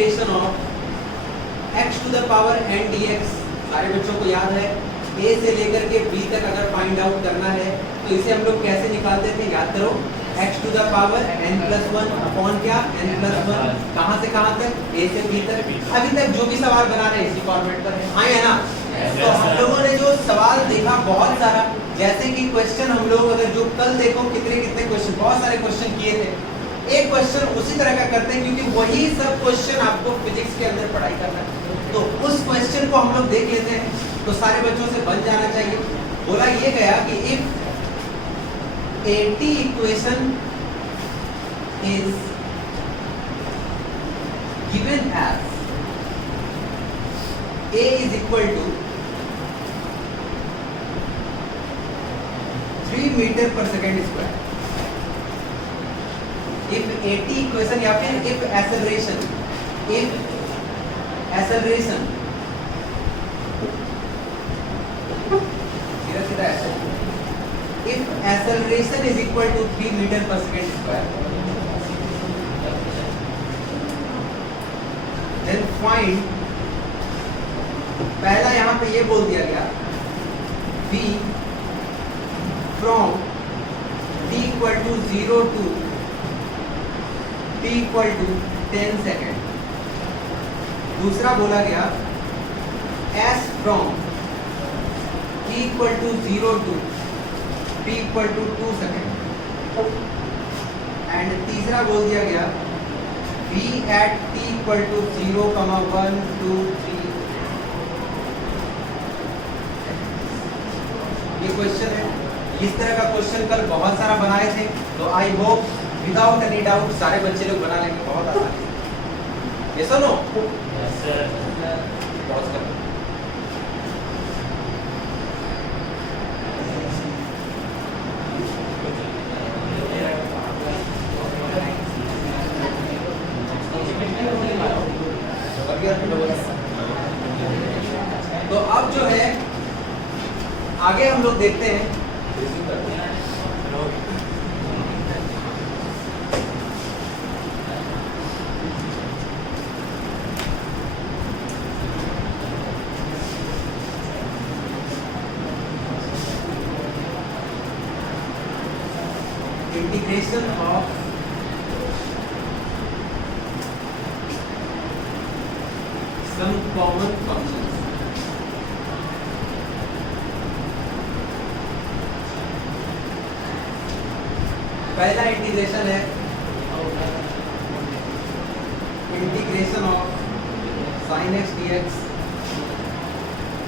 Integration of x to the power n dx। सारे बच्चों को याद है a से लेकर के b तक अगर फाइंड आउट करना है तो इसे हम लोग कैसे निकालते थे, याद करो, x to the power n+1 upon क्या n+1, कहाँ से कहाँ तक, a से b तक। अभी तक जो भी सवाल बना रहे हैं इसी फॉर्मेट पर है, हाँ या ना। तो हम लोगों ने जो सवाल देखा बहुत सारा, जैसे कि क्वेश्चन हम लोग अगर जो कल देखो कितने कितने क्वेश्चन, बहुत सारे क्वेश्चन किए थे। एक क्वेश्चन उसी तरह का करते हैं क्योंकि वही सब क्वेश्चन आपको फिजिक्स के अंदर पढ़ाई करना है, तो उस क्वेश्चन को हम लोग देख लेते हैं तो सारे बच्चों से बन जाना चाहिए। बोला ये गया कि if AT equation is given as A is equal to 3 metre per second square, if AT equation या फिर if acceleration सीधा ऐसे, if acceleration is equal to 3 metre per second square, then find, पहला यहाँ पे ये बोल दिया गया v from t equal to 0 to t equal to 10 second. दूसरा बोला गया s from t equal to 0 to t equal to 2 second. And तीसरा बोल दिया गया v at t equal to 0, 1, 2, 3। ये क्वेश्चन है, इस तरह का क्वेश्चन कल बहुत सारा बनाए थे, तो I hope without any doubt सारे बच्चे लोग बना लेंगे बहुत आसानी से। यस और नो? Yes sir. बहुत कम। तो अब जो है आगे हम लोग देखते हैं, integration of some common functions. पहला इंटीग्रेशन है integration of sin x dx,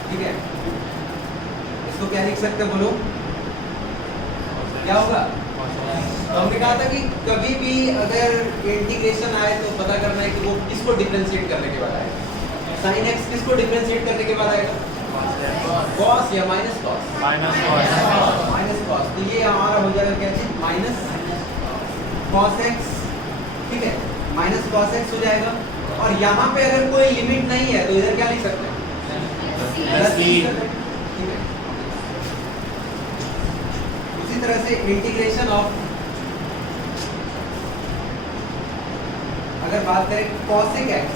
ठीक है। इसको क्या लिख सकते हैं बोलो, क्या होगा? तो हमने कहा था कि कभी भी अगर इंटीग्रेशन आए तो पता करना है कि वो किसको डिफरेंशिएट करने के बाद आएगा। sin x किसको डिफरेंशिएट करने के बाद आएगा? cos या माइनस cos? Minus cos। तो ये हमारा हो जाएगा क्या चीज, माइनस cos x, ठीक है, माइनस cos x हो जाएगा। और यहाँ पे अगर कोई लिमिट नहीं है तो इधर क्या लिख सकते हैं, प्लस c, ठीक है। उसी तरह से इंटीग्रेशन ऑफ, अगर बात करें cosec x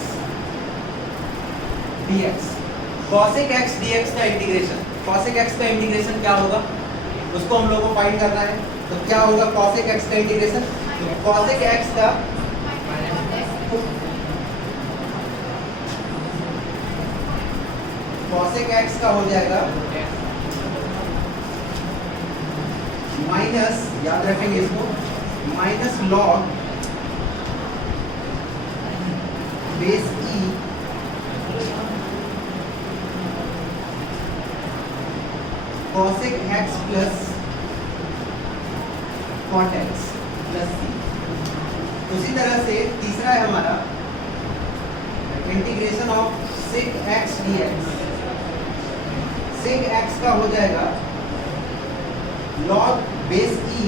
dx, cosec x dx का इंटीग्रेशन, cosec x का इंटीग्रेशन क्या होगा उसको हम लोग को फाइंड करना है। तो क्या होगा cosec x का इंटीग्रेशन, तो cosec x का cosec x का हो जाएगा माइनस, याद रखेंगे इसको, minus log base e cosec x plus cot x plus c। उसी तरह से तीसरा है हमारा integration of sec x dx, sec x का हो जाएगा log base e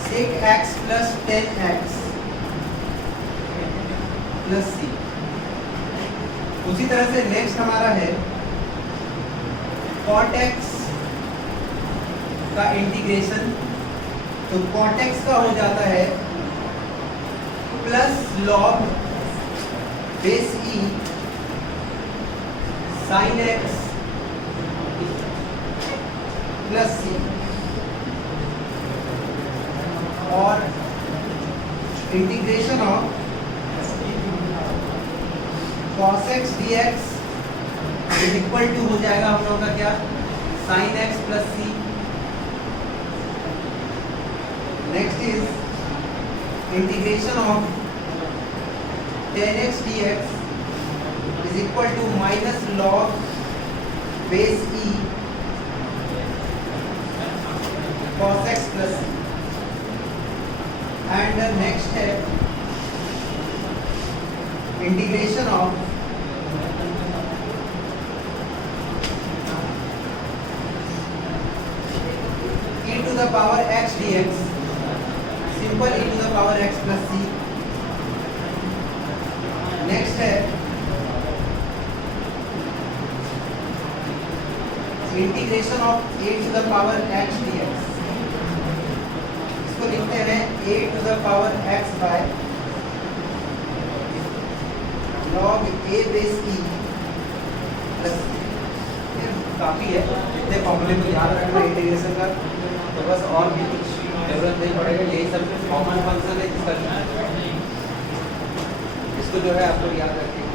sec x plus 10x plus c। उसी तरह से नेक्स्ट हमारा है cot x का इंटीग्रेशन, तो cot x का हो जाता है plus log base e sine x plus c, और integration of cos x dx is equal to हो जाएगा हम लोगों का क्या, sin x plus c. Next is integration of tan x dx is equal to minus log base e cos x plus c. And next है integration of e to the power x dx, simple e to the power x plus c। Next है integration of a to the power x dx, इसको लिखते हैं a to the power x by log a base e plus c। काफी है, इतने फॉर्मूले को याद रखना इंटीग्रेशन का, तो बस और भी कुछ जरूरत नहीं पड़ेगा, यही सब कॉमन फंक्शन है जिसका इसको जो है आप लोग याद रखें,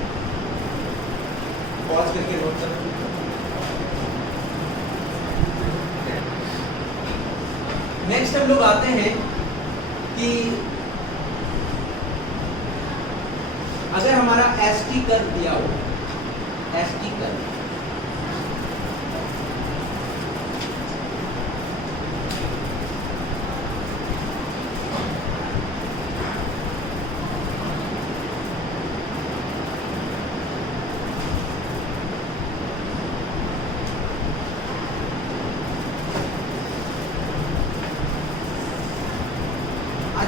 पॉज करके नोट करें। नेक्स्ट हम लोग आते हैं कि अगर हमारा एसटी कर्व दिया हो, एसटी कर्व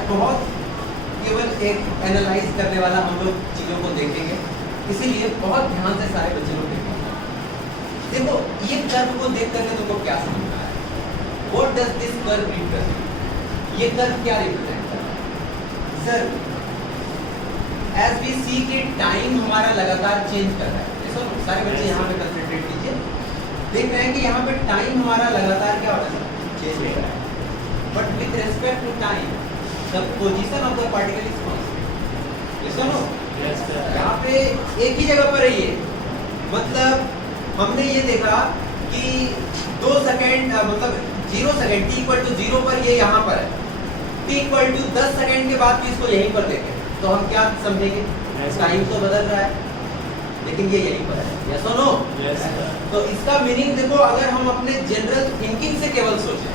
बहुत केवल एक एनालाइज करने वाला हम लोग चीजों को देखेंगे, इसीलिए बहुत ध्यान से सारे बच्चे लोग देखेंगे। देखो ये कर्व को देख करके तुमको क्या समझना है, what does this curve represent, ये कर्व क्या रिप्रेजेंट कर रहा है सर? एज वी सी कि टाइम हमारा लगातार चेंज कर रहा है, देखो सारे बच्चे यहाँ पे कंसंट्रेट कीजिए, देख रहे हैं कि यहाँ पे टाइम हमारा लगातार क्या हो रहा है, चेंज हो रहा है, but with respect to time the position of the particle is constant। yes or no? yes sir। यहाँ पे एक ही जगह पर है ये, मतलब हमने ये देखा कि 2 सेकंड मतलब 0 सेकंड t इक्वल टू 0 पर ये यहाँ पर है, t इक्वल टू 10 सेकंड के बाद भी इसको यहीं पर देखें तो हम क्या समझेंगे, टाइम तो बदल रहा है लेकिन ये यहीं पर है। yes or no? yes sir। तो इसका मीनिंग देखो, अगर हम अपने जनरल थिंकिंग से केवल सोचें,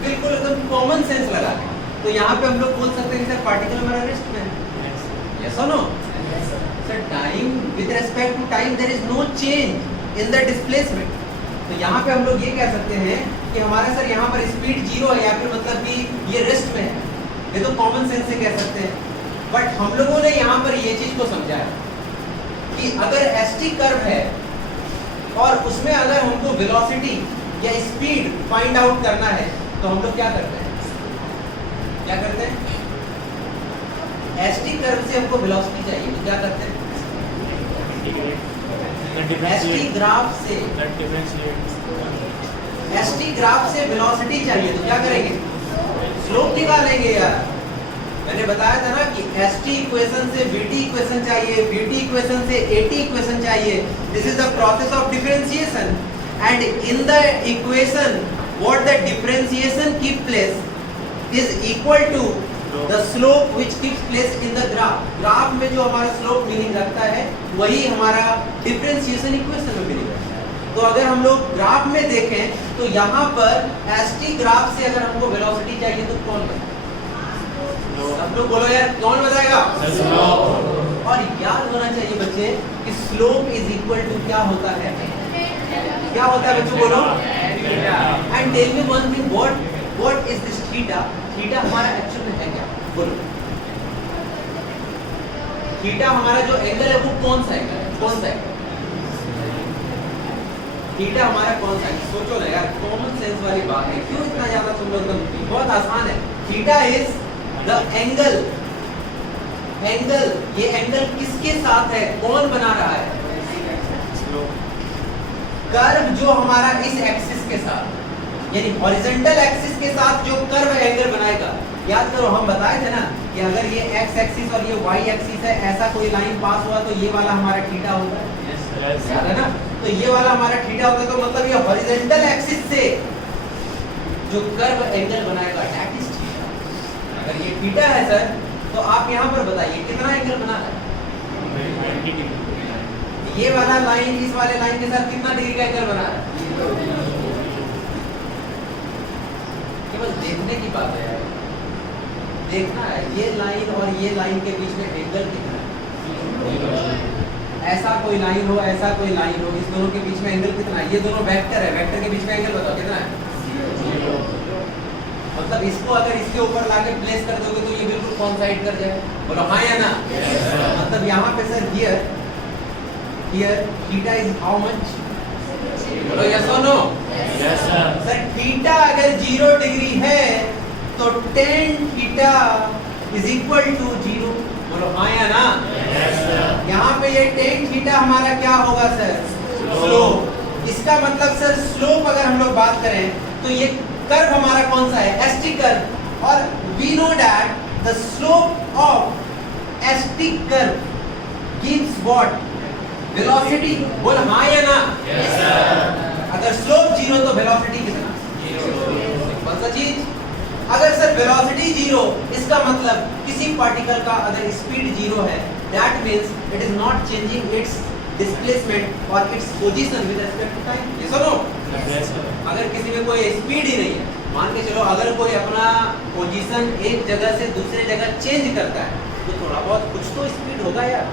बिल्कुल एकदम कॉमन सेंस लगा दें, तो यहाँ पे हम लोग बोल सकते हैं सर पार्टिकल हमारा रेस्ट में है। यस और no? Sir time with respect to time there is no change in the displacement, तो यहाँ पे हम लोग ये कह सकते हैं कि हमारा सर यहाँ पर स्पीड 0 है या फिर मतलब कि ये रेस्ट में है, ये तो कॉमन सेंस से कह सकते हैं। बट हम लोगों ने यहाँ पर ये चीज को समझा है कि अगर एसटी कर्व है और उसमें अगर हमको वेलोसिटी या स्पीड फाइंड आउट करना है तो हम लोग क्या करते हैं, क्या करते हैं, एसटी कर्व से हमको वेलोसिटी चाहिए तो क्या करते हैं, एसटी ग्राफ से वेलोसिटी चाहिए तो क्या करेंगे, स्लोप निकालेंगे यार। मैंने बताया था ना कि एसटी इक्वेशन से बीटी इक्वेशन चाहिए, बीटी इक्वेशन से एटी इक्वेशन चाहिए। This is the process of differentiation and in the equation what the differentiation keep place is equal to the slope which keeps place in the graph। Graph में जो हमारा slope meaning रखता है वही हमारा differentiation equation में meaning रखता है। तो अगर हम लोग ग्राफ में देखें तो यहाँ पर एसटी ग्राफ से अगर हमको वेलोसिटी चाहिए तो कौन बताएगा, सब लोग बोलो यार कौन बताएगा, और याद होना चाहिए बच्चे कि स्लोप इज इक्वल टू क्या होता है, क्या होता है बच्चों बोलो, and tell me one thing, what is this theta, theta हमारा एक्चुअल में है क्या, बोलो थीटा हमारा जो एंगल है वो कौन सा एंगल है, कौन सा एंगल, थीटा हमारा कौन सा एंगल, सोचो ना यार, कॉमन सेंस वाली बात है, क्यों इतना ज्यादा तुम लोग, बहुत आसान है, theta is the angle angle, ये एंगल किसके साथ है, कौन बना रहा है? कर्व जो हमारा इस एक्सिस के साथ, यानी हॉरिजॉन्टल एक्सिस के साथ जो कर्व एंगल बनाएगा। याद करो हम बताए थे ना कि अगर ये एक्स एक्सिस और ये वाई एक्सिस है, ऐसा कोई लाइन पास हुआ तो ये वाला हमारा थीटा होगा। याद है ना? तो ये वाला हमारा थीटा होगा, तो मतलब ये हॉरिजॉन्टल एक्सिस से जो कर्व एंगल बनाएगा दैट इज थीटा। अगर ये थीटा है सर, तो आप यहाँ पर बताइए कितना एंगल बना रहा है? ये वाला लाइन इस वाले लाइन के साथ कितना डिग्री का एंगल बना रहा है? केवल देखने की बात है यार, देखना है ये लाइन और ये लाइन के बीच में एंगल कितना है। ऐसा कोई लाइन हो, ऐसा कोई लाइन हो, इस दोनों के बीच में एंगल कितना है? ये दोनों वेक्टर है, वेक्टर के बीच में एंगल बताओ कितना है? मतलब इसको अगर इसके ऊपर लाके प्लेस कर दोगे तो ये बिल्कुल कोइंसाइड कर जाएगा। बोलो हाँ या ना? मतलब यहाँ पे sir here theta is how much? बोलो yes or no? Yes sir. Sir theta अगर 0 डिग्री है तो tan theta is equal to 0। बोलो हाँ या ना? Yes sir. यहाँ पे ये tan थीटा हमारा क्या होगा सर? स्लोप। इसका मतलब सर स्लोप अगर हम लोग बात करें तो ये कर्व हमारा कौन सा है? Asterisk curve. और we know that the slope of asterisk curve gives what? Velocity. बोल हाँ या ना? Yes sir. अगर स्लोप 0 तो वेलोसिटी कितना? 0। कौन सा चीज? अगर सर वेलोसिटी 0, इसका मतलब किसी पार्टिकल का अगर स्पीड 0 है, that means it is not changing its displacement और its position with respect to time. ये सुनो, Yes sir. अगर किसी में कोई स्पीड ही नहीं है, मान के चलो अगर कोई अपना पोजीशन एक जगह से दूसरे जगह चेंज करता है, तो थोड़ा बहुत कुछ तो स्पीड होगा यार,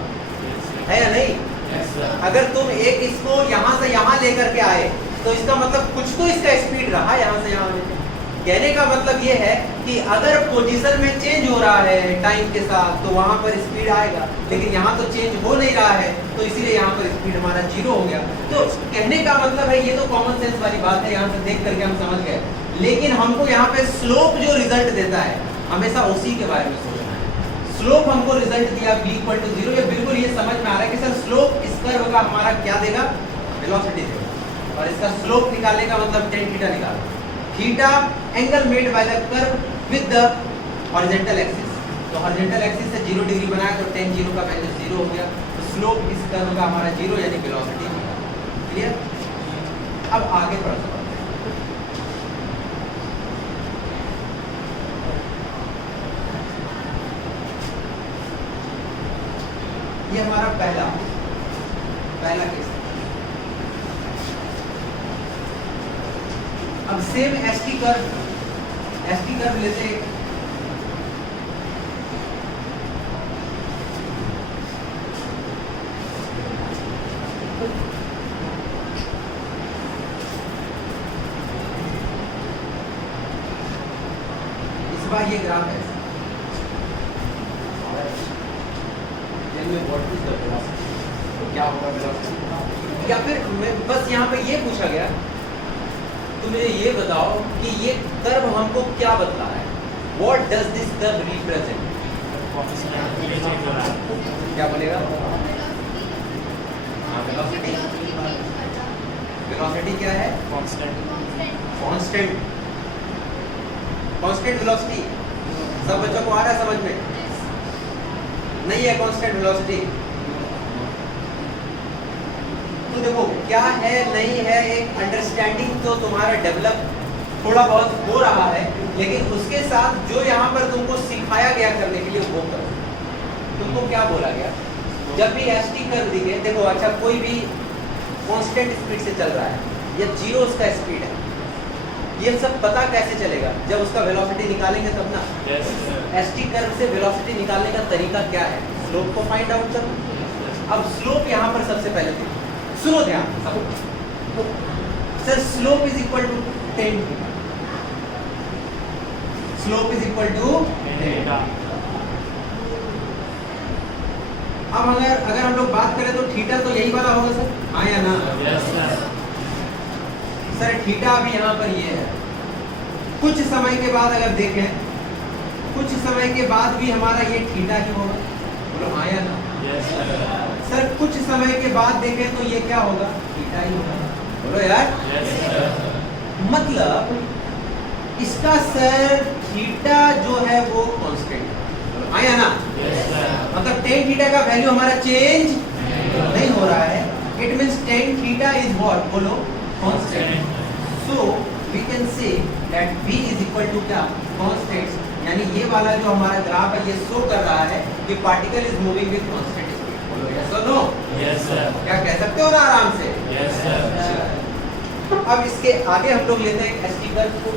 है या नहीं? Yes sir. अगर तुम एक इसको यहाँ से यहाँ लेकर के आए तो इसका मतलब कुछ तो इसका स्पीड रहा यहाँ से यहाँ लेकर। कहने का मतलब ये है कि अगर पोजीशन में चेंज हो रहा है टाइम के साथ तो वहाँ पर स्पीड आएगा, लेकिन यहाँ तो चेंज हो नहीं रहा है तो इसीलिए यहाँ पर स्पीड हमारा 0 हो गया। तो कहने का मतलब है, ये तो कॉमन सेंस वाली बात है, यहाँ से देख करके हम समझ गए, लेकिन हमको यहाँ पे स्लोप जो रिजल्ट देता है हमेशा उसी के बारे में सोचना है। स्लोप हमको रिजल्ट दिया b=0, ये बिल्कुल ये समझ में आ रहा है कि सर स्लोप इस कर्व का हमारा क्या देगा? वेलोसिटी देगा। और इसका स्लोप निकालने का मतलब tan थीटा निकालो। Theta angle made by the curve with the horizontal axis. तो हॉरिजॉन्टल एक्सिस से 0 डिग्री बनाया तो tan 0 का वैल्यू 0 हो गया। तो स्लोप इस कर्व का हमारा 0 यानी वेलोसिटी। क्लियर? अब आगे बढ़ते हैं। ये हमारा पहला केस। अब सेम एसटी कर्व लेते हैं। इस बार ये ग्राफ है, क्या होगा वेलोसिटी, या फिर बस यहाँ पे ये पूछा गया तो मुझे ये बताओ कि ये कर्व हमको क्या बतला है? What does this curve represent? क्या बनेगा? वेलोसिटी। वेलोसिटी क्या है? Constant velocity. सब बच्चों को आ रहा है समझ में? नहीं है कांस्टेंट वेलोसिटी? तो देखो क्या है नहीं है, एक अंडरस्टैंडिंग तो तुम्हारा डेवलप थोड़ा बहुत हो रहा है, लेकिन उसके साथ जो यहाँ पर तुमको सिखाया गया करने के लिए वो करो। तुमको क्या बोला गया? जब भी एसटी कर्व दिखे, देखो अच्छा कोई भी कांस्टेंट स्पीड से चल रहा है या 0 उसका स्पीड है, ये सब पता कैसे चलेगा? जब उसका वेलोसिटी निकालेंगे तब ना। एसटी कर्व से वेलोसिटी निकालने का तरीका क्या है? स्लोप को फाइंड आउट करो। अब स्लोप यहाँ पर सबसे पहले देखो, सुनो ध्यान सब। Sir slope is equal to tan theta. Slope is equal to अब अगर हम लोग बात करें तो थीटा तो यही वाला होगा सर, हाँ या ना? Yes sir. सर थीटा अभी यहाँ पर ये है, कुछ समय के बाद अगर देखें, कुछ समय के बाद भी हमारा ये थीटा ही होगा। बोलो हाँ या ना। Yes, sir. सर कुछ समय के बाद देखें तो ये क्या होगा, थीटा ही होगा। बोलो यार, Yes, sir. मतलब इसका सर थीटा जो है वो कांस्टेंट है। बोलो हाँ या ना। Yes, sir. मतलब टेन थीटा का वैल्यू हमारा चेंज नहीं हो रहा है। It means tan theta is what, बोलो constant. So we can say that v is equal to क्या, कांस्टेंट। यानी ये वाला जो हमारा ग्राफ है ये शो कर रहा है कि particle is moving with constant speed. बोलो यस और नो। Yes, sir. क्या कह सकते हो ना आराम से। Yes, sir. अब इसके आगे हम लोग लेते हैं एसटी कर्व को।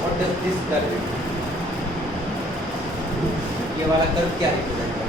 What does this curve? ये वाला कर्व क्या रिप्रेजेंट करता है?